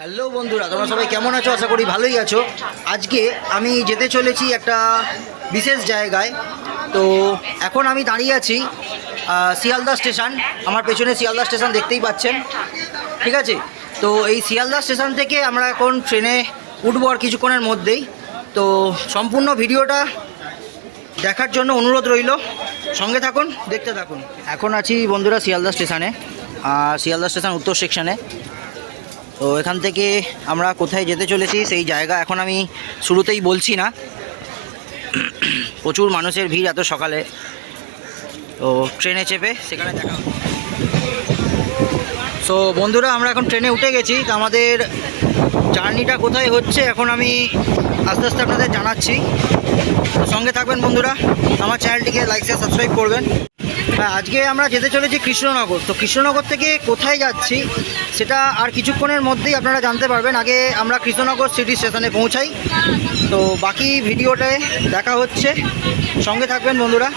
Hello বন্ধুরা, তোমরা সবাই কেমন আছো? আশা করি ভালোই আছো। আজকে আমি যেতে চলেছি একটা বিশেষ জায়গায়। তো এখন আমি দাঁড়িয়ে আছি শিয়ালদা স্টেশন। আমার পেছনে শিয়ালদা স্টেশন দেখতেই পাচ্ছেন, ঠিক আছে? তো এই শিয়ালদা স্টেশন থেকে আমরা এখন ট্রেনে উঠবো আর কিছুক্ষণের মধ্যেই। তো সম্পূর্ণ ভিডিওটা দেখার জন্য অনুরোধ রইল, সঙ্গে থাকুন, দেখতে থাকুন। এখন আছি বন্ধুরা শিয়ালদা স্টেশনে, শিয়ালদা স্টেশন উত্তর সেকশানে। তো এখান থেকে আমরা কোথায় যেতে চলেছি সেই জায়গা এখন আমি শুরুতেই বলছি না, প্রচুর মানুষের ভিড় এত সকালে। তো ট্রেনে চেপে সেখানে দেখা হবে। সো বন্ধুরা, আমরা এখন ট্রেনে উঠে গেছি। তো আমাদের জার্নিটা কোথায় হচ্ছে এখন আমি আস্তে আস্তে আপনাদের জানাচ্ছি। সঙ্গে থাকবেন বন্ধুরা, আমার চ্যানেলটিকে লাইক শেয়ার সাবস্ক্রাইব করবেন। আজকে আমরা যেতে চলেছি কৃষ্ণনগর। তো কৃষ্ণনগর থেকে কোথায় যাচ্ছি সেটা আর কিছুক্ষণের মধ্যেই আপনারা জানতে পারবেন। আগে আমরা কৃষ্ণনগর সিটি স্টেশনে পৌঁছাই, তো বাকি ভিডিওটায় দেখা হচ্ছে। সঙ্গে থাকবেন বন্ধুরা।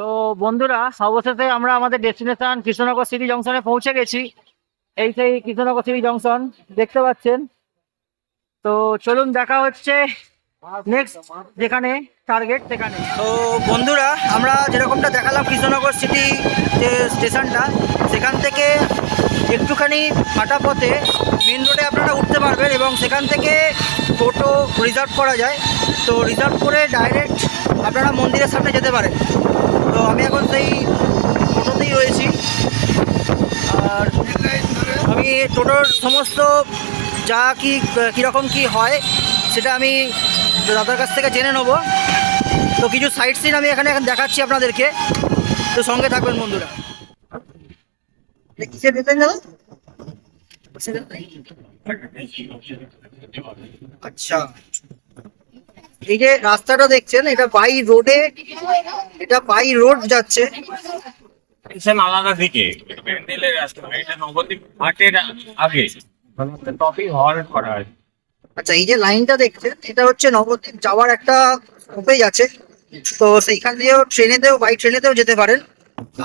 তো বন্ধুরা, অবশেষে আমরা আমাদের ডেস্টিনেশন কৃষ্ণনগর সিটি জংশনে পৌঁছে গেছি। এই সেই কৃষ্ণনগর সিটি জংশন দেখতে পাচ্ছেন। তো চলুন দেখা হচ্ছে নেক্সট যেখানে টার্গেট সেখানে। তো বন্ধুরা, আমরা যেরকমটা দেখালাম কৃষ্ণনগর সিটি যে স্টেশনটা, সেখান থেকে একটুখানি হাঁটা পথে মেন রোডে আপনারা উঠতে পারবেন এবং সেখান থেকে টোটো রিজার্ভ করা যায়। তো রিজার্ভ করে ডাইরেক্ট আপনারা মন্দিরের সামনে যেতে পারেন। তো আমি এখন সেই টোটোতেই রয়েছি, আর আমি টোটোর সমস্ত যা কীরকম কি হয় সেটা আমি দাদার কাছ থেকে জেনে নেব। তো কিছু সাইট সিন আমি এখানে এখন দেখাচ্ছি আপনাদেরকে, তো সঙ্গে থাকবেন বন্ধুরা। কিসের ডিজাইন দাদা? আচ্ছা, এই যে রাস্তাটা দেখছেন, এটা বাই রোডে, এটা বাই রোড যাচ্ছে আলাদা দিকে প্যান্ডেলের রাস্তা, এটা নবদ্বীপ ঘাটের আগে টপিক হল করা হয়। আচ্ছা, এই যে লাইনটা দেখছেন, এটা হচ্ছে নবদ্বীপ যাওয়ার একটা স্টপেজ আছে। তো সেইখান দিয়েও ট্রেনেতেও, বাই ট্রেনেতেও যেতে পারেন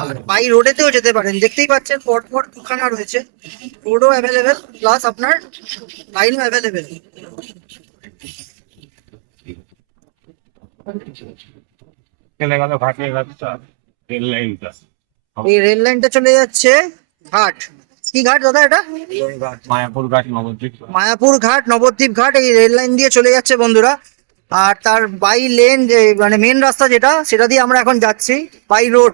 আর বাই রোডেতেও যেতে পারেন। দেখতেই পাচ্ছেন পরপর দুখানা রয়েছে, রোডও অ্যাভেলেবেল প্লাস আপনার লাইনও অ্যাভেলেবেল। ঘাটের রাস্তা, রেল লাইনটা, এই রেল লাইনটা চলে যাচ্ছে ঘাট। কি ঘাট দাদা এটা? মায়াপুর ঘাট, নবদ্বীপ। মায়াপুর ঘাট, নবদ্বীপ ঘাট, এই রেল লাইন দিয়ে চলে যাচ্ছে বন্ধুরা। আর তার বাই লেন, যে মানে মেন রাস্তা যেটা, সেটা দিয়ে আমরা এখন যাচ্ছি বাই রোড।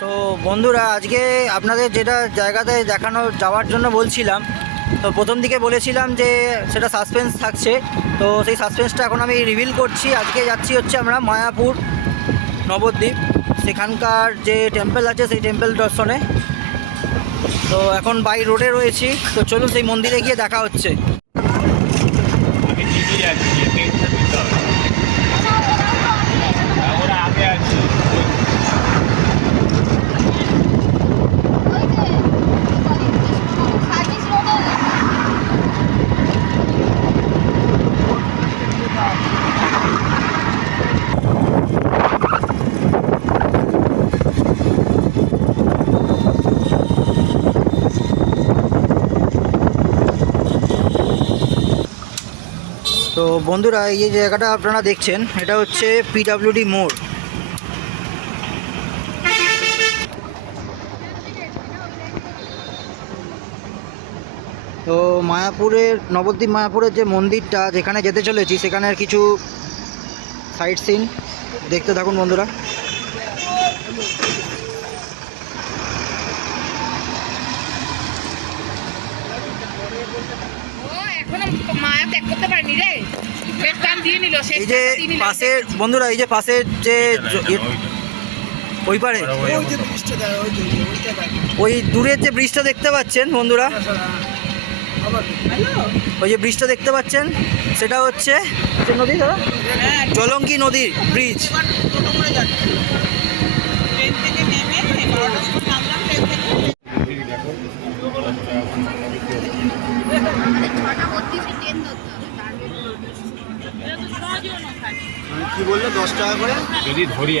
তো বন্ধুরা, আজকে আপনাদের যেটা জায়গাতে দেখানো যাওয়ার জন্য বলছিলাম, তো প্রথম দিকে বলেছিলাম যে সেটা সাসপেন্স থাকছে। তো সেই সাসপেন্সটা এখন আমি রিভিল করছি। আজকে যাচ্ছি হচ্ছে আমরা মায়াপুর নবদ্বীপ, সেখানকার যে টেম্পল আছে সেই টেম্পল দর্শনে। তো এখন বাই রোডে রয়েছি, তো চলুন সেই মন্দিরে গিয়ে দেখা হচ্ছে। তো বন্ধুরা, এই যে জায়গাটা আপনারা দেখছেন, এটা হচ্ছে পিডব্লিউডি মোড়। তো মায়াপুরের, নবদ্বীপ মায়াপুরের যে মন্দিরটা যেখানে যেতে চলেছি, সেখানের কিছু সাইট সিন দেখতে থাকুন বন্ধুরা। এই যে পাশে বন্ধুরা, এই যে পাশের যে ওই পারে, ওই দূরের যে ব্রিজটা দেখতে পাচ্ছেন বন্ধুরা, ওই যে ব্রিজটা দেখতে পাচ্ছেন সেটা হচ্ছে কিসের নদী দাদা? জলঙ্গি নদীর ব্রিজ। ট্রেন থেকে নেমে 12টার সময় নামলাম ট্রেন থেকে। কি বললো 10 টাকা করে? যদি ধরি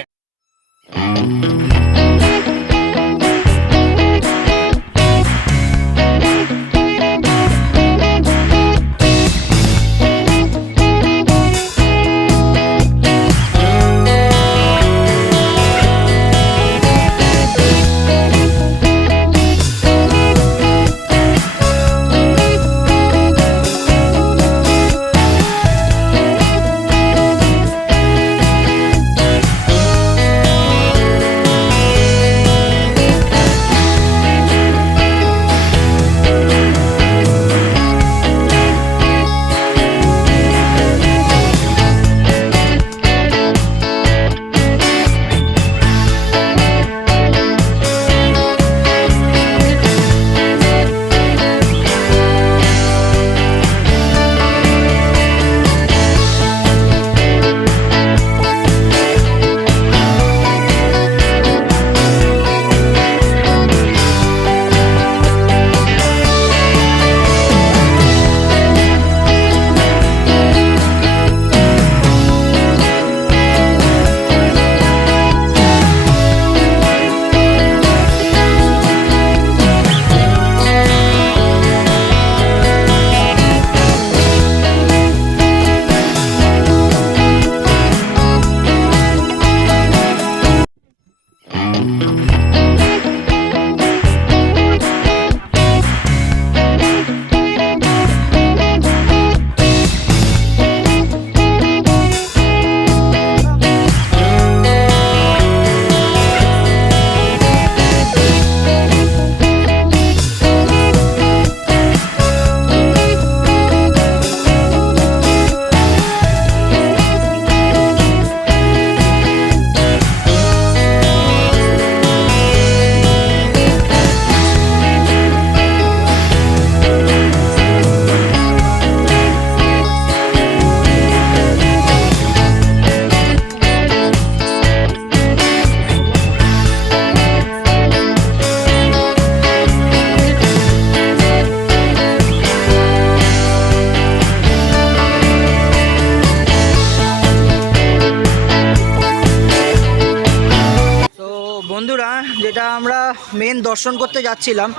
বন্ধুরা, যেটা আমরা মেন দর্শন করতে যাচ্ছিলাম,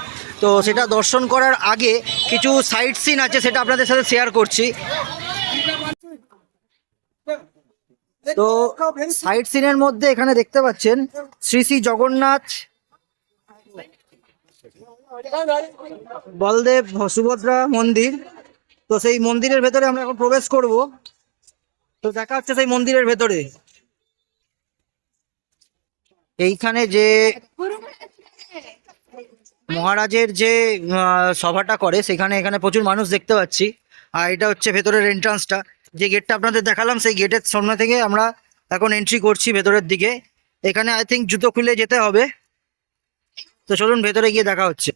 তো সেটা দর্শন করার আগে কিছু সাইট সিন আছে, সেটা আপনাদের সাথে শেয়ার করছি। তো সাইট সিনের মধ্যে এখানে দেখতে পাচ্ছেন শ্রী শ্রী জগন্নাথ, বলদেব সুভদ্রা মন্দির। তো সেই মন্দিরের ভেতরে আমরা এখন প্রবেশ করব। তো দেখা হচ্ছে সেই মন্দিরের ভেতরে এইখানে যে মহারাজের যে সভাটা করে, সেখানে এখানে প্রচুর মানুষ দেখতে পাচ্ছি। আর এটা হচ্ছে ভেতরের এন্ট্রান্সটা, যে গেটটা আপনাদের দেখালাম, সেই গেটের সামনে থেকে আমরা এখন এন্ট্রি করছি ভেতরের দিকে। এখানে আই থিঙ্ক জুতো খুলে যেতে হবে। তো চলুন ভেতরে গিয়ে দেখা হচ্ছে।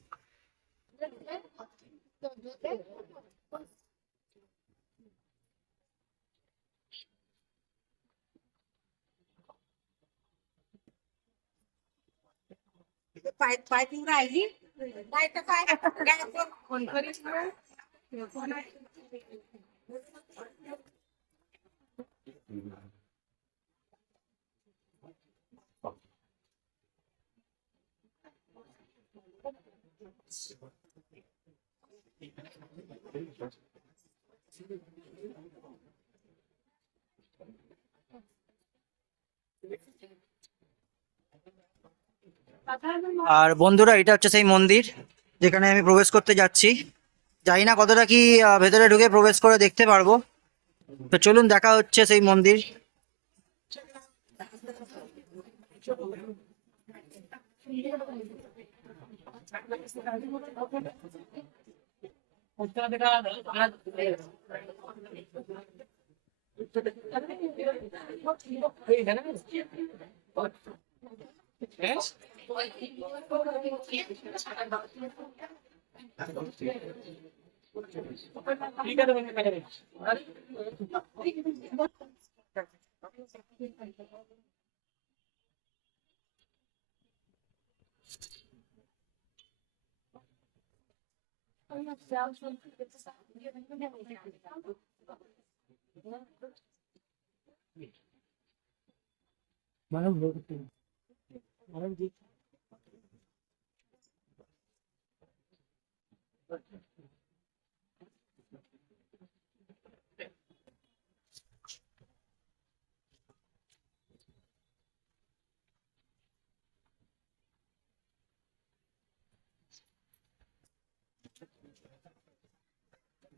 আর বন্ধুরা, এটা হচ্ছে সেই মন্দির যেখানে আমি প্রবেশ করতে যাচ্ছি। জানি না কতটা কি ভেতরে ঢুকে প্রবেশ করে দেখতে পারবো। তো চলুন দেখা হচ্ছে সেই মন্দির।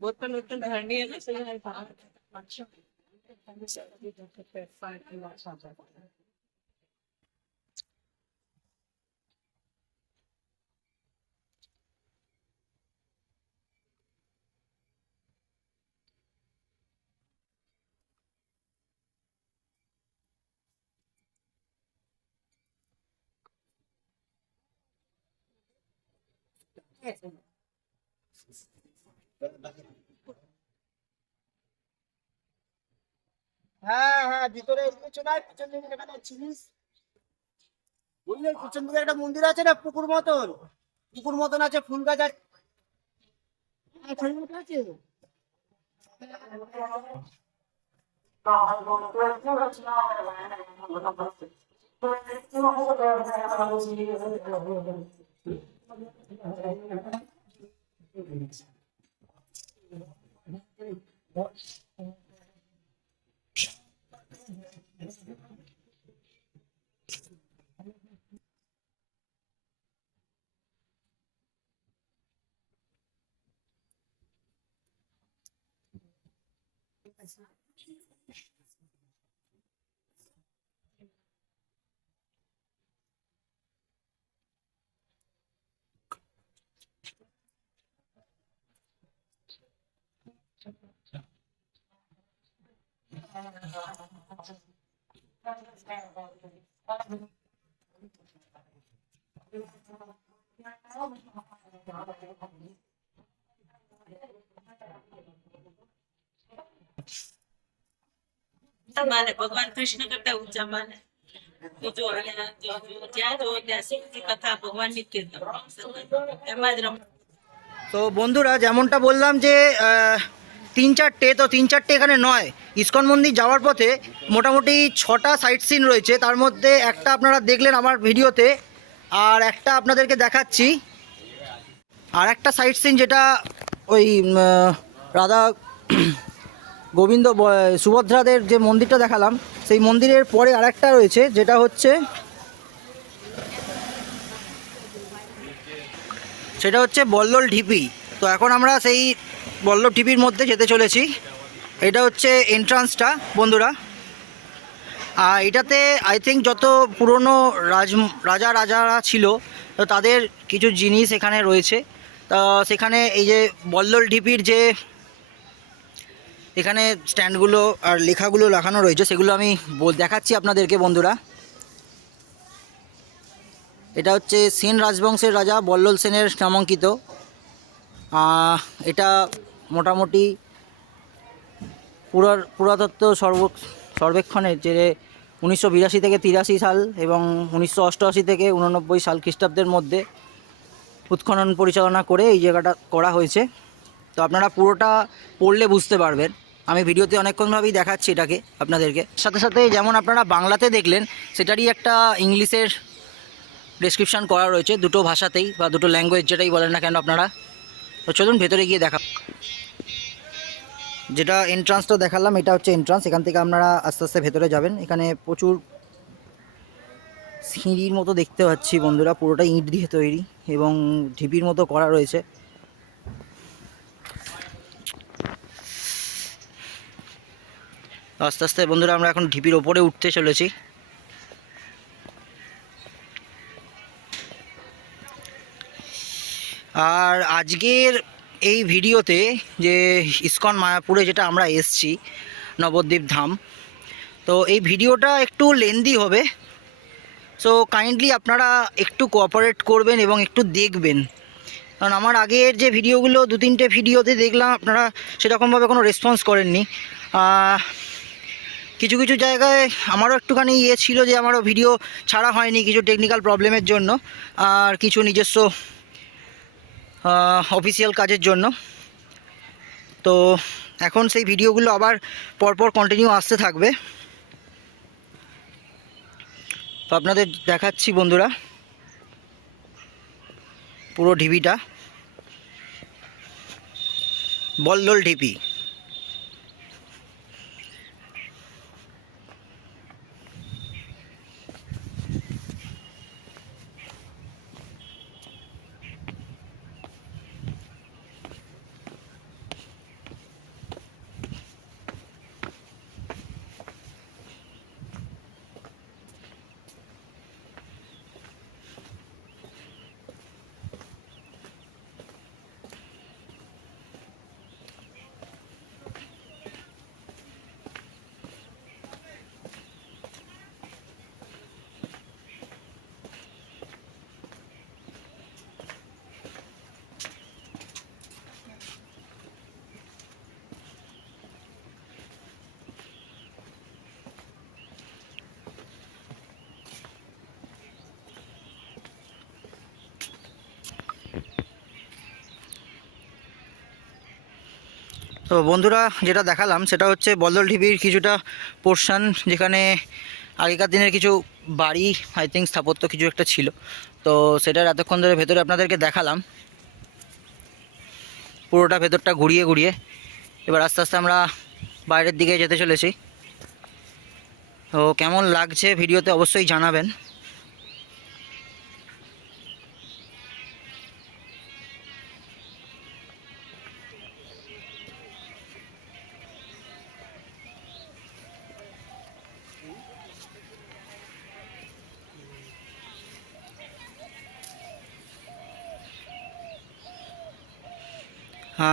बोतल वोतल भरनी है ना सही है अच्छा হ্যাঁ হ্যাঁ ভিতরে কিছু নাই, পিছন দিকে যেখানে ছিলিস বুঝলি, পিছন দিকে একটা মন্দির আছে না, পুকুর মতন, পুকুর মতন আছে, ফুল গাছ আছে। হ্যাঁ, ফুল গাছ আছে। मान है भगवान कृष्ण का ऊंचा मान है तो जो ત્યાં જો ત્યાં શિવજી કથા ભગવાનની કીર્તન એમાં જ રમ তো বন্ধুরা যেমনটা বললাম যে তিন চারটে এখানে নয়, ইসকন মন্দির যাওয়ার পথে মোটামুটি 6টা সাইট সিন রয়েছে। তার মধ্যে একটা আপনারা দেখলেন আমার ভিডিওতে, আর একটা আপনাদেরকে দেখাচ্ছি। আর একটা সাইট সিন যেটা ওই রাধা গোবিন্দ সুভদ্রাদের যে মন্দিরটা দেখালাম, সেই মন্দিরের পরে আরেকটা রয়েছে, যেটা হচ্ছে সেটা হচ্ছে বল্লল ঢিপি। তো এখন আমরা সেই বল্লভ ঢিপির মধ্যে যেতে চলেছি। এটা হচ্ছে এন্ট্রান্সটা বন্ধুরা। আর এটাতে আই থিঙ্ক যত পুরনো রাজারা ছিল তো তাদের কিছু জিনিস এখানে রয়েছে। তো সেখানে এই যে বল্লল ঢিপির যে এখানে স্ট্যান্ডগুলো আর লেখাগুলো লাগানো রয়েছে সেগুলো আমি দেখাচ্ছি আপনাদেরকে বন্ধুরা। এটা হচ্ছে সেন রাজবংশের রাজা বল্লল সেনের নামাঙ্কিত। এটা মোটামুটি পুরাতত্ত্ব সর্বেক্ষণের যে 1982 থেকে 83 সাল এবং 1988 থেকে 89 সাল খ্রিস্টাব্দের মধ্যে উৎখনন পরিচালনা করে এই জায়গাটা করা হয়েছে। তো আপনারা পুরোটা পড়লে বুঝতে পারবেন। আমি ভিডিওতে অনেকক্ষণভাবেই দেখাচ্ছি এটাকে আপনাদেরকে। সাথে সাথে যেমন আপনারা বাংলাতে দেখলেন সেটারই একটা ইংলিশের ডেসক্রিপশান করা রয়েছে, দুটো ভাষাতেই বা দুটো ল্যাঙ্গুয়েজ যেটাই বলেন না কেন আপনারা। তো চলুন ভেতরে গিয়ে দেখা। যেটা এন্ট্রান্সটা দেখালাম এটা হচ্ছে এন্ট্রান্স। এখান থেকে আপনারা আস্তে আস্তে ভেতরে যাবেন। এখানে প্রচুর সিঁড়ির মতো দেখতে পাচ্ছি বন্ধুরা, পুরোটা ইট দিয়ে তৈরি এবং ঢিপির মতো করা রয়েছে। আস্তে আস্তে বন্ধুরা আমরা এখন ঢিপির ওপরে উঠতে চলেছি। আর আজকের এই ভিডিওতে যে ইসকন মায়াপুরে যেটা আমরা এসছি নবদ্বীপ ধাম, তো এই ভিডিওটা একটু লেন্দি হবে। সো কাইন্ডলি আপনারা একটু কোঅপারেট করবেন এবং একটু দেখবেন কারণ আমার আগের যে ভিডিওগুলো 2-3টে ভিডিওতে দেখলাম আপনারা সেরকমভাবে কোনো রেসপন্স করেননি। কিছু কিছু জায়গায় আমারও একটুখানি ইয়ে ছিল যে আমারও ভিডিও ছাড়া হয়নি কিছু টেকনিক্যাল প্রবলেমের জন্য আর কিছু নিজস্ব অফিসিয়াল কাজের জন্য। তো এখন সেই ভিডিওগুলো আবার পরপর কন্টিনিউ আসতে থাকবে। তো আপনাদের দেখাচ্ছি বন্ধুরা পুরো ঢিবিটা, বল্লল ঢিপি। তো বন্ধুরা যেটা দেখালাম সেটা হচ্ছে বল্লল ঢিবির কিছুটা পোর্শন, যেখানে আগেকার দিনের কিছু বাড়ি আই থিঙ্ক স্থাপত্য কিছু একটা ছিল। তো সেটার এতক্ষণ ধরে ভেতরে আপনাদেরকে দেখালাম পুরোটা ভেতরটা ঘুরিয়ে ঘুরিয়ে। এবার আস্তে আস্তে আমরা বাইরের দিকে যেতে চলেছি। তো কেমন লাগছে ভিডিওতে অবশ্যই জানাবেন।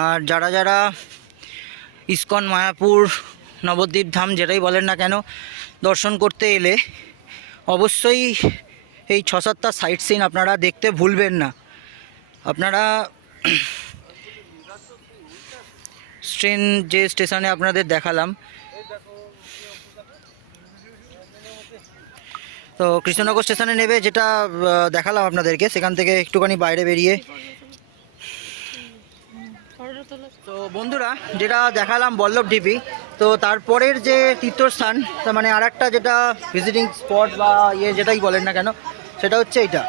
আর যারা যারা ইসকন, মায়াপুর, নবদ্বীপ ধাম যেটাই বলেন না কেন দর্শন করতে এলে অবশ্যই এই 6-7টা সাইট সিন আপনারা দেখতে ভুলবেন না। আপনারা ট্রেন যে স্টেশনে আপনাদের দেখালাম, তো কৃষ্ণনগর স্টেশনে নেবে যেটা দেখালাম আপনাদেরকে, সেখান থেকে একটুখানি বাইরে বেরিয়ে। তো বন্ধুরা যেটা দেখালাম বল্লভ ঢিপি, তো তারপরের যে তীর্থস্থান তার মানে আর একটা যেটা ভিজিটিং স্পট বা ইয়ে যেটাই বলেন না কেন সেটা হচ্ছে এইটা।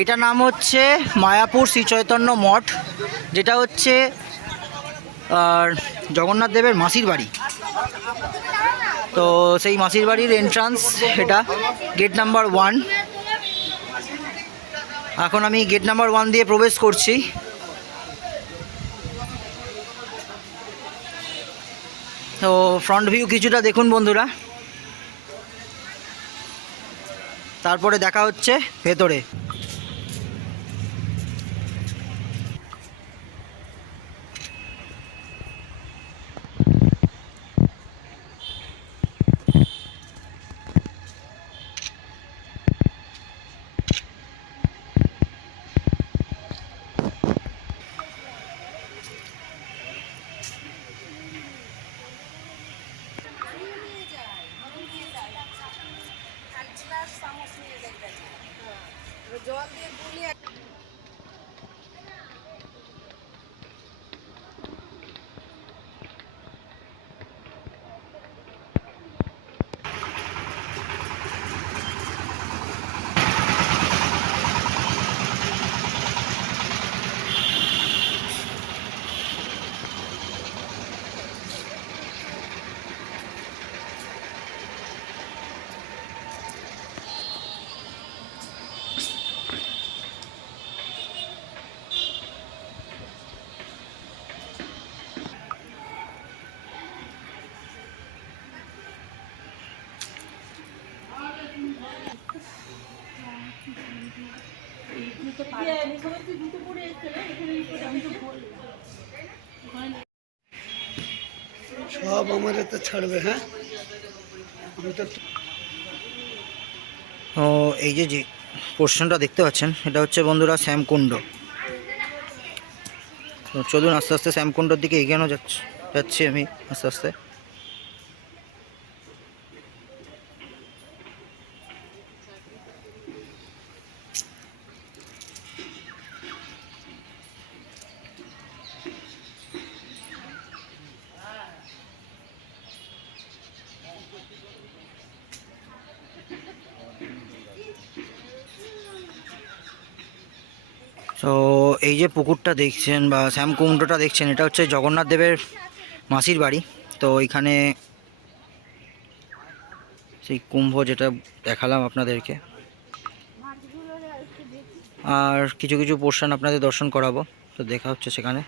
এটার নাম হচ্ছে মায়াপুর শ্রী চৈতন্য মঠ, যেটা হচ্ছে জগন্নাথ দেবের মাসির বাড়ি। তো সেই মাসির বাড়ির এন্ট্রান্স এটা, গেট নাম্বার 1। এখন আমি গেট নাম্বার 1 দিয়ে প্রবেশ করছি। তো ফ্রন্ট ভিউ কিছুটা দেখুন বন্ধুরা, তারপরে দেখা হচ্ছে ভেতরে। সব আমাদের তো ছাড়বে। হ্যাঁ, আমি তো ও এই যে পোর্শনটা দেখতে পাচ্ছেন, এটা হচ্ছে বন্ধুরা শ্যামকুণ্ড। তো চলুন আস্তে আস্তে শ্যামকুণ্ডর দিকে এগিয়ে যাচ্ছি আমি আস্তে আস্তে। তো এই যে পুকুরটা দেখছেন বা শ্যামকুণ্ডটা দেখছেন, এটা হচ্ছে জগন্নাথ দেবের মাসির বাড়ি। তো এখানে সেই কুম্ভ যেটা দেখালাম আপনাদেরকে, আর কিছু কিছু পোর্শন আপনাদের দর্শন করাবো, তো দেখা হচ্ছে সেখানে।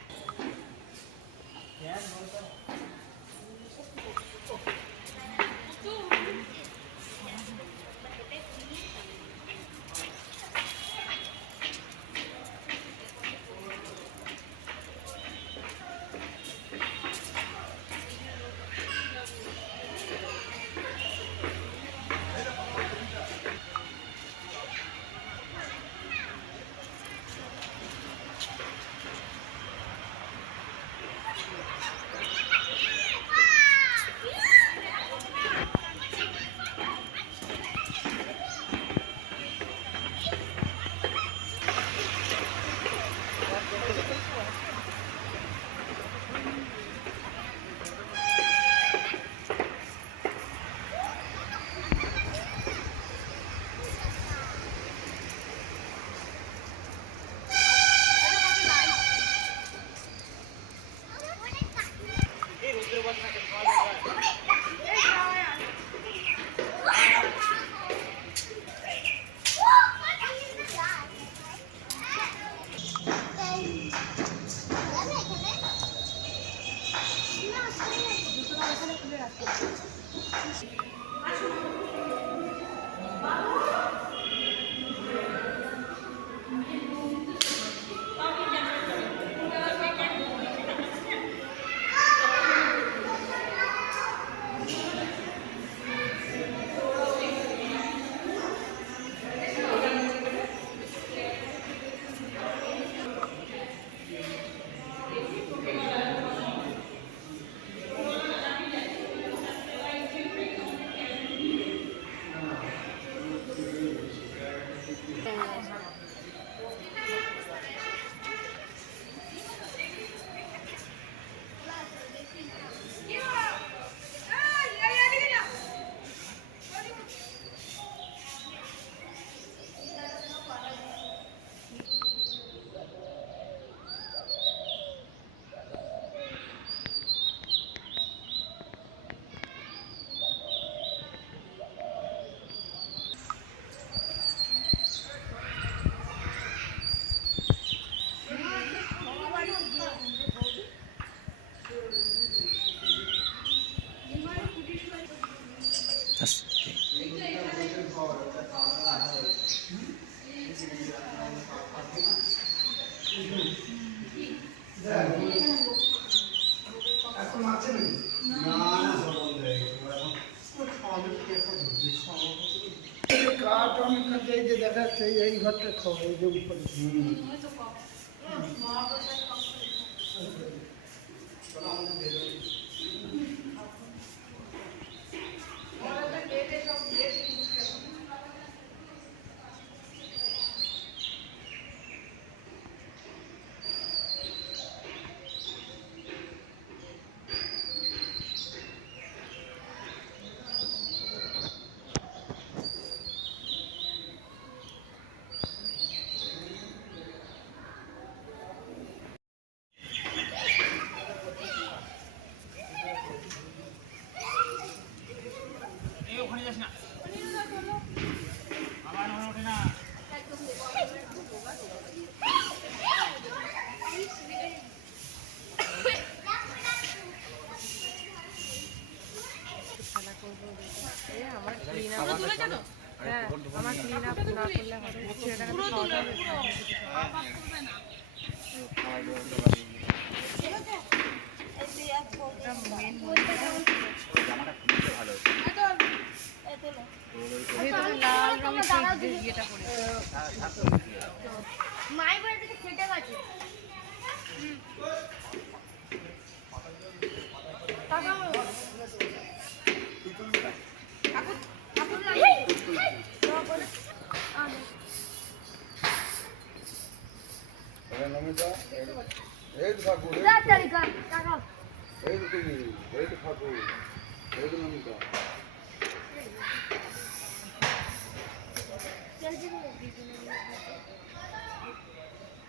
আস্তে। দেখাচ্ছে এই ঘরটা খাওয়া এই যে উপরে আমার ক্লিন আপ না করলে হবে ছেলেটাকে তো খাওয়াতে হবে। আমি তো লাল রঙের ইয়েটা পরে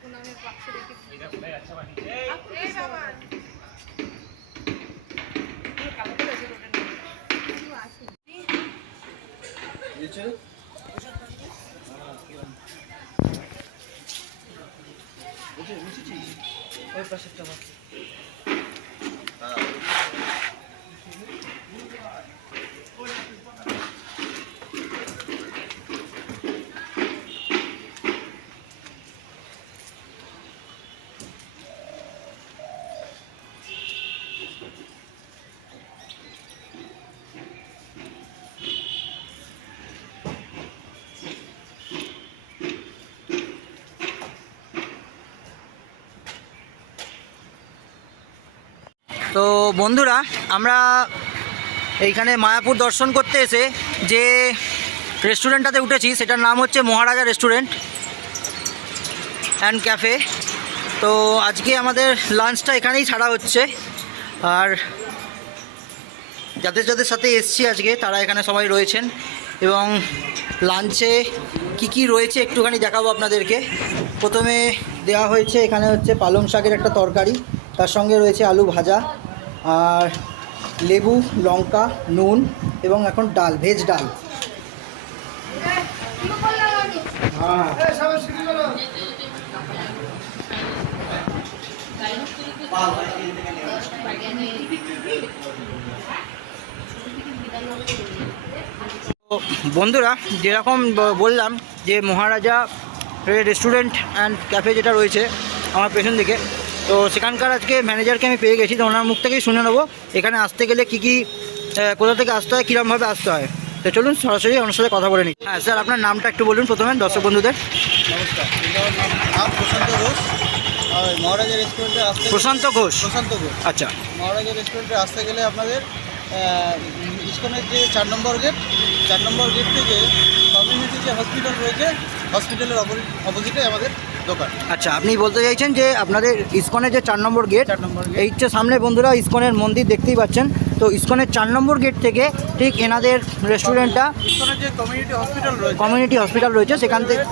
প্রণামের বাক্স রেখে এই বাবা তো বন্ধুরা, আমরা এইখানে মায়াপুর দর্শন করতে এসে যে রেস্টুরেন্টটাতে উঠেছি সেটার নাম হচ্ছে মহারাজা রেস্টুরেন্ট অ্যান্ড ক্যাফে। তো আজকে আমাদের লাঞ্চটা এখানেই ছাড়া হচ্ছে। আর যাদের যাদের সাথে এসছি আজকে তারা এখানে সবাই রয়েছেন এবং লাঞ্চে কি কি রয়েছে একটুখানি দেখাবো আপনাদেরকে। প্রথমে দেওয়া হয়েছে এখানে হচ্ছে পালং শাকের একটা তরকারি, তার সঙ্গে রয়েছে আলু ভাজা আর লেবু, লঙ্কা, নুন এবং এখন ডাল, ভেজ ডাল। তো বন্ধুরা, যেরকম বললাম যে মহারাজা রেস্টুরেন্ট অ্যান্ড ক্যাফে যেটা রয়েছে আমার পেছন দিকে, তো সেখানকার আজকে ম্যানেজারকে আমি পেয়ে গেছি। তো ওনার মুখ থেকেই শুনে নেবো এখানে আসতে গেলে কী কী, কোথা থেকে আসতে হয়, কীরকমভাবে আসতে হয়। তো চলুন সরাসরি ওনার সাথে কথা বলে নিই। হ্যাঁ স্যার, আপনার নামটা একটু বলুন প্রথমে দর্শক বন্ধুদের। নমস্কার, নাম প্রশান্ত ঘোষ। আর মহারাজা রেস্টুরেন্টে আসতে প্রশান্ত ঘোষ। প্রশান্ত ঘোষ। আচ্ছা, মহারাজা রেস্টুরেন্টে আসতে গেলে আপনাদের ইসকনের যে 4 নম্বর গেট, 4 নম্বর গেট থেকে কমিউনিটি যে হসপিটাল রয়েছে, হসপিটালের অপোজিটে আমাদের দোকান। আচ্ছা, আপনি বলতে চাইছেন যে আপনাদের ইসকনের যে 4 নম্বর গেট, 4 নম্বর গেট, এই হচ্ছে সামনে বন্ধুরা ইসকনের মন্দির দেখতেই পাচ্ছেন। তো ইসকনের 4 নম্বর গেট থেকে ঠিক এনাদের রেস্টুরেন্টটা, ইসকনের যে কমিউনিটি হসপিটাল রয়েছে সেখান থেকে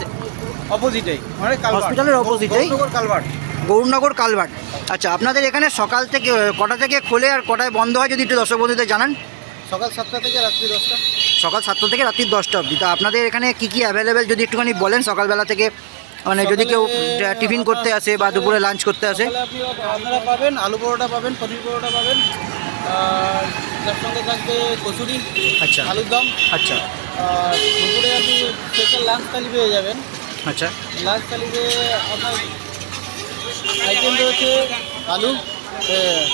অপোজিটেই, মানে হসপিটালের অপোজিটেই কালভার্ট, গৌরনগর কালভার্ট। আচ্ছা, আপনাদের এখানে সকাল থেকে কটা থেকে খোলে আর কটায় বন্ধ হয় যদি একটু দর্শক বন্ধুদের জানান। সকাল 7টা থেকে রাত্রি 10টা। সকাল 7টা থেকে রাত্রি 10টা অবধি। তো আপনাদের এখানে কী কী অ্যাভেলেবেল যদি একটুখানি বলেন সকালবেলা থেকে, মানে যদি কেউ টিফিন করতে আসে বা দুপুরে লাঞ্চ করতে আসে। সকালে আপনারা পাবেন আলু পরোটা পাবেন, পনির পরোটা পাবেন, আর তার সঙ্গে থাকবে কচুরি, আচ্ছা আলুর দম। আচ্ছা আর দুপুরে আপনি স্পেশাল লাঞ্চ থালি পেয়ে যাবেন। আচ্ছা লাঞ্চ থালিতে আপনার আইটেম রয়েছে আলু,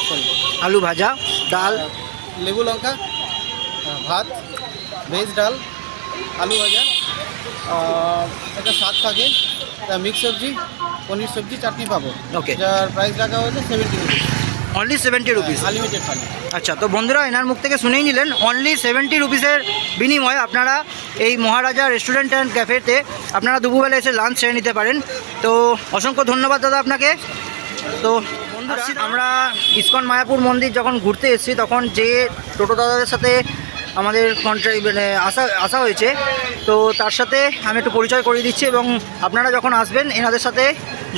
সরি, আলু ভাজা, ডাল, লেবু লঙ্কা, ভাত, ভেজ ডাল, আলু ভাজা, একটা শাক থাকে, মিক্স সবজি, পনির সবজি, চাটনি পাবো। ওকে, যার প্রাইস রাখা হয়েছে 70 রুপিস, অনলি 70 রুপিস। আনলিমিটেড থালি। আচ্ছা, তো বন্ধুরা এনার মুখ থেকে শুনেই নিলেন, অনলি 70 রুপিসের বিনিময়ে আপনারা এই মহারাজা রেস্টুরেন্ট অ্যান্ড ক্যাফেতে আপনারা দুপুরবেলা এসে লাঞ্চ সেরে নিতে পারেন। তো অসংখ্য ধন্যবাদ দাদা আপনাকে। তো বন্ধুরা, আমরা ইসকন মায়াপুর মন্দির যখন ঘুরতে এসেছি তখন যে টোটো দাদাদের সাথে আমাদের মানে আসা হয়েছে, তো তার সাথে আমি একটু পরিচয় করিয়ে দিচ্ছি এবং আপনারা যখন আসবেন এনাদের সাথে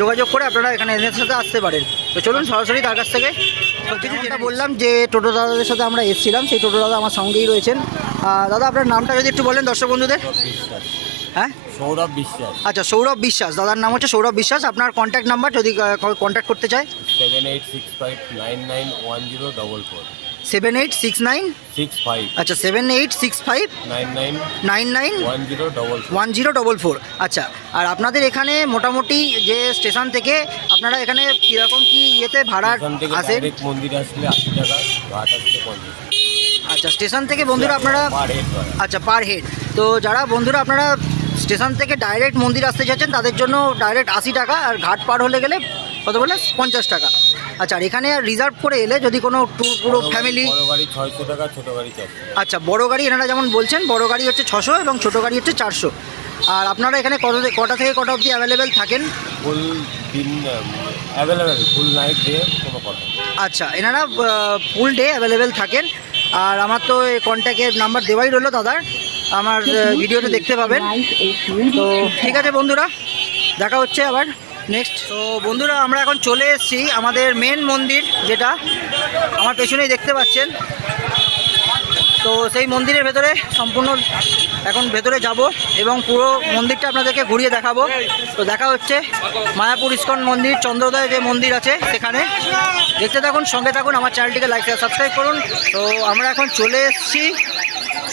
যোগাযোগ করে আপনারা এখানে এনাদের সাথে আসতে পারেন। তো চলুন সরাসরি তার কাছ থেকে সব কিছু যেটা বললাম যে টোটো দাদাদের সাথে আমরা এসেছিলাম, সেই টোটো দাদা আমার সঙ্গেই রয়েছেন। দাদা, আপনার নামটা যদি একটু বলেন দর্শক বন্ধুদের। হ্যাঁ, সৌরভ বিশ্বাস, আচ্ছা, সৌরভ বিশ্বাস। দাদার নাম হচ্ছে সৌরভ বিশ্বাস। আপনার কন্ট্যাক্ট নাম্বার যদি কন্ট্যাক্ট করতে চায়। 7865991044 786965। আচ্ছা, 7865991044। আচ্ছা, আর আপনাদের এখানে মোটামুটি যে স্টেশন থেকে আপনারা এখানে কীরকম কি ইয়েতে ভাড়া আসেন? মন্দির আসলে 80 টাকা, ঘাট আসলে 50 টাকা। আচ্ছা, স্টেশন থেকে বন্ধুরা আপনারা, আচ্ছা, পার হেড। তো যারা বন্ধুরা আপনারা স্টেশন থেকে ডাইরেক্ট মন্দির আসতে চাচ্ছেন তাদের জন্য ডাইরেক্ট 80 টাকা, আর ঘাট পার হলে গেলে কত বলে 50 টাকা। আচ্ছা, আর এখানে রিজার্ভ করে এলে যদি কোনো ট্যুর পুরো ফ্যামিলি, বড় গাড়ি 600 টাকা, ছোট গাড়ি 400। আচ্ছা বড় গাড়ি এনারা যেমন বলছেন বড় গাড়ি হচ্ছে 600 এবং ছোট গাড়ি হচ্ছে 400। আর আপনারা এখানে কটা থেকে কটা অবধি অ্যাভেলেবেল থাকেন? ফুল দিন অ্যাভেলেবেল, ফুল নাইট ডে কোনো কথা নেই। আচ্ছা, এনারা ফুল ডে অ্যাভেলেবেল থাকেন। আর আমার তো কন্ট্যাক্টের নাম্বার দেওয়াই রইলো দাদার, আমার ভিডিওতে দেখতে পাবেন। তো ঠিক আছে বন্ধুরা, দেখা হচ্ছে আবার নেক্সট। তো বন্ধুরা আমরা এখন চলে এসেছি আমাদের মেন মন্দির, যেটা আমার পেছনেই দেখতে পাচ্ছেন। তো সেই মন্দিরের ভেতরে সম্পূর্ণ এখন ভেতরে যাব এবং পুরো মন্দিরটা আপনাদেরকে ঘুরিয়ে দেখাবো। তো দেখা হচ্ছে মায়াপুর ইস্কন মন্দির, চন্দ্রোদয় যে মন্দির আছে সেখানে। দেখতে থাকুন, সঙ্গে থাকুন, আমার চ্যানেলটিকে লাইক শেয়ার সাবস্ক্রাইব করুন। তো আমরা এখন চলে এসেছি।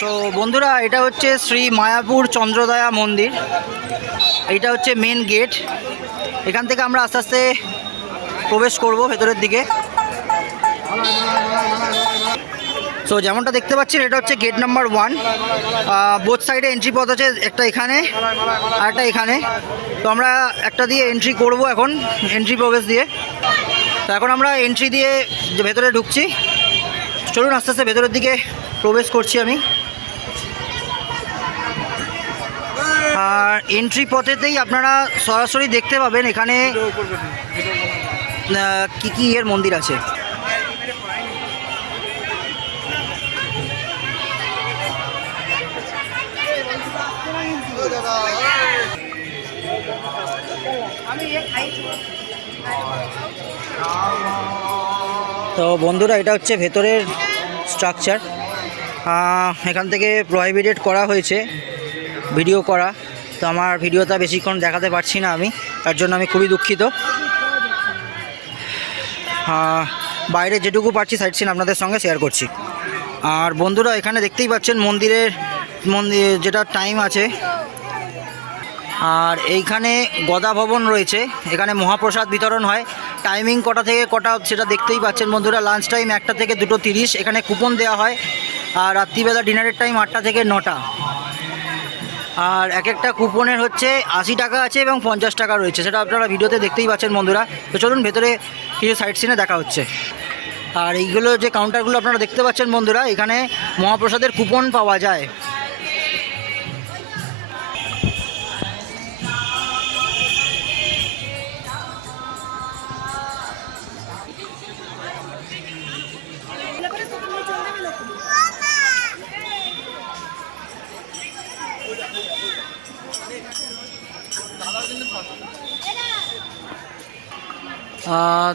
তো বন্ধুরা এটা হচ্ছে শ্রী মায়াপুর চন্দ্রোদয়া মন্দির, এইটা হচ্ছে মেন গেট। এখান থেকে আমরা আস্তে আস্তে প্রবেশ করব ভেতরের দিকে। সো যেমনটা দেখতে পাচ্ছেন এটা হচ্ছে গেট নাম্বার 1। বোথ সাইডে এন্ট্রি পথ আছে, একটা এখানে আর একটা এখানে। তো আমরা একটা দিয়ে এন্ট্রি করব এখন, এন্ট্রি প্রবেশ দিয়ে। তো এখন আমরা এন্ট্রি দিয়ে যে ভেতরে ঢুকছি। চলুন আস্তে আস্তে ভেতরের দিকে প্রবেশ করছি আমি। আর এন্ট্রি পথেতেই আপনারা সরাসরি দেখতে পাবেন এখানে কি এর মন্দির আছে। তো বন্ধুরা এটা হচ্ছে ভেতরের স্ট্রাকচার। এখান থেকে প্রহিবিটেড করা হয়েছে ভিডিও করা। তো আমার ভিডিওটা বেশিক্ষণ দেখাতে পারছি না আমি, তার জন্য আমি খুবই দুঃখিত। বাইরে যেটুকু পারছি সাইড সিন আপনাদের সঙ্গে শেয়ার করছি। আর বন্ধুরা এখানে দেখতেই পাচ্ছেন মন্দির যেটা টাইম আছে। আর এইখানে গদা ভবন রয়েছে, এখানে মহাপ্রসাদ বিতরণ হয়। টাইমিং কটা থেকে কটা সেটা দেখতেই পাচ্ছেন বন্ধুরা। লাঞ্চ টাইম 1টা থেকে 2:30, এখানে কুপন দেওয়া হয়। আর রাত্রিবেলা ডিনারের টাইম 8টা থেকে 9টা। আর এক একটা কুপনের হচ্ছে 80 টাকা আছে এবং 50 টাকা রয়েছে, সেটা আপনারা ভিডিওতে দেখতেই পাচ্ছেন বন্ধুরা। তো চলুন ভেতরে কিছু সাইড সিনে দেখা হচ্ছে। আর এইগুলো যে কাউন্টারগুলো আপনারা দেখতে পাচ্ছেন বন্ধুরা, এখানে মহাপ্রসাদের কুপন পাওয়া যায়।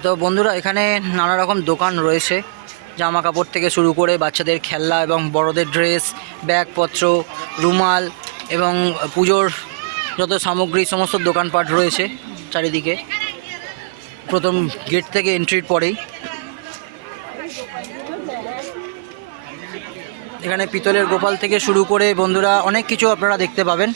তো বন্ধুরা এখানে নানা রকম দোকান রয়েছে, জামা কাপড় থেকে শুরু করে বাচ্চাদের খেলনা এবং বড়দের ড্রেস, ব্যাগপত্র, রুমাল এবং পুজোর যত সামগ্রী সমস্ত দোকানপাট রয়েছে চারিদিকে। প্রথম গেট থেকে এন্ট্রির পরেই এখানে পিতলের গোপাল থেকে শুরু করে বন্ধুরা অনেক কিছু আপনারা দেখতে পাবেন।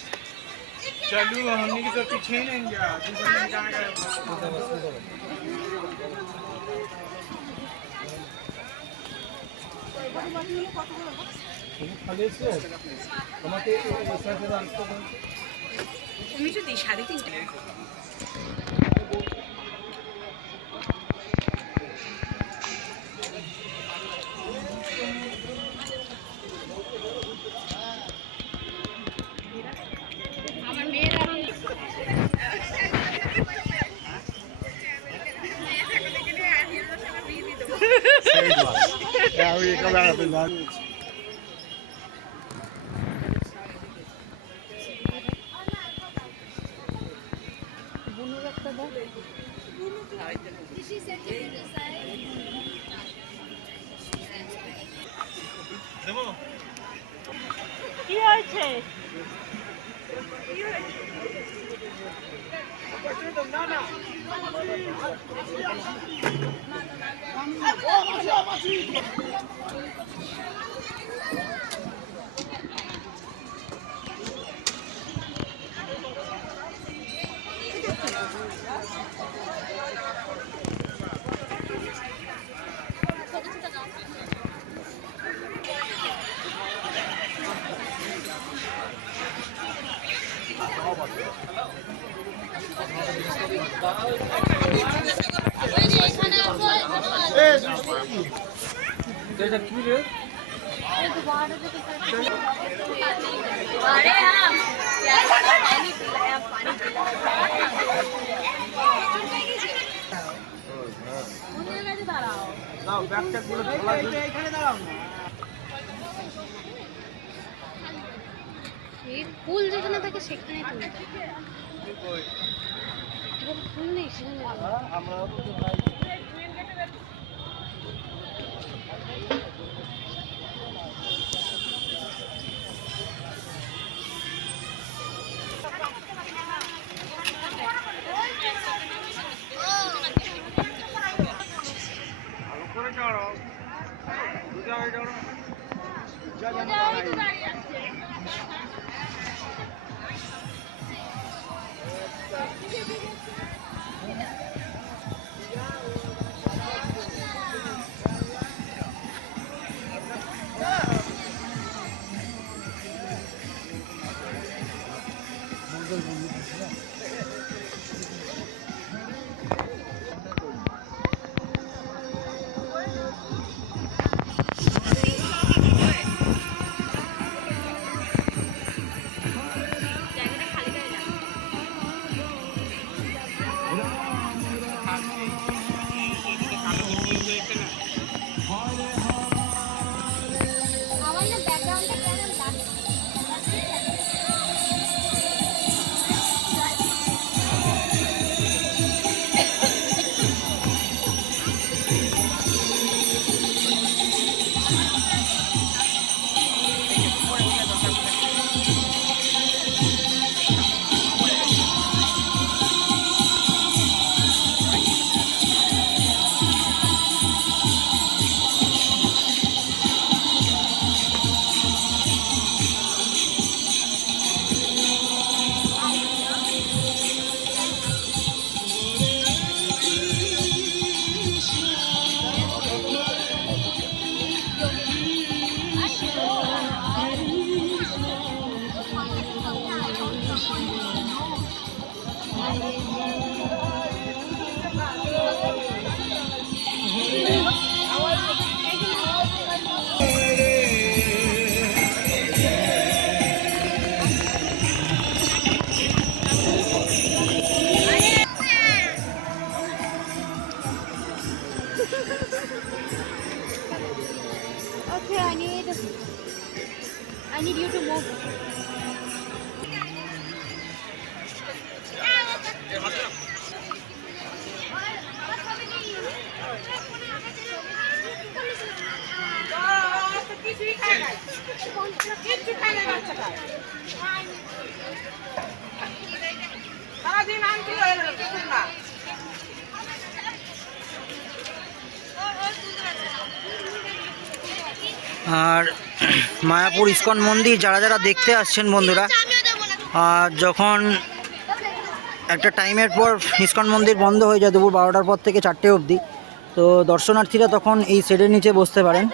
কি হয়েছে? अरे हम पानी पिलाया पानी এইখানে দাঁড়াও না। এই ফুল যেখানে থাকে সেখানে তুলতে এবার ফুল নেই সেখানে আমার না ব্যাকগ্রাউন্ডটা কেমন লাগছে Okay, I need you to move. আর মায়াপুর ইস্কন মন্দির যারা যারা দেখতে আসছেন বন্ধুরা, যখন একটা টাইমের পর ইস্কন মন্দির বন্ধ হয়ে যায় দুপুর 12টার পর থেকে 4টে অবধি, তো দর্শনার্থীরা তখন এই শেডের নিচে বসতে পারেন।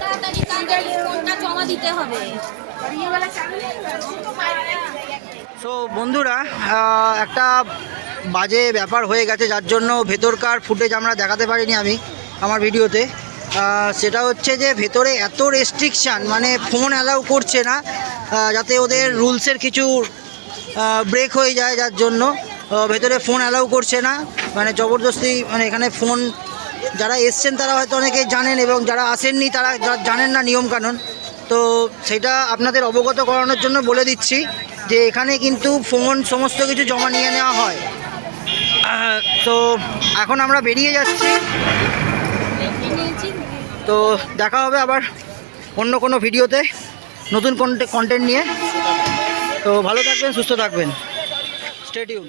তাড়াতাড়ি তাড়াতাড়ি ফোনটা জমা দিতে হবে। সো বন্ধুরা, একটা বাজে ব্যাপার হয়ে গেছে, যার জন্য ভেতরকার ফুটেজ আমরা দেখাতে পারিনি আমি আমার ভিডিওতে। সেটা হচ্ছে যে ভেতরে এত রেস্ট্রিকশান, মানে ফোন অ্যালাউ করছে না, যাতে ওদের রুলসের কিছু ব্রেক হয়ে যায়, যার জন্য ভেতরে ফোন অ্যালাউ করছে না, মানে জবরদস্তি। মানে এখানে ফোন যারা এসছেন তারা হয়তো অনেকে জানেন, এবং যারা আসেননি তারা জানেন না নিয়মকানুন। তো সেটা আপনাদের অবগত করানোর জন্য বলে দিচ্ছি যে এখানে কিন্তু ফোন সমস্ত কিছু জমা নিয়ে নেওয়া হয়। তো এখন আমরা বেরিয়ে যাচ্ছি। তো দেখা হবে আবার অন্য কোনো ভিডিওতে নতুন কন্টেন্ট নিয়ে। তো ভালো থাকবেন, সুস্থ থাকবেন, স্টে টিউন।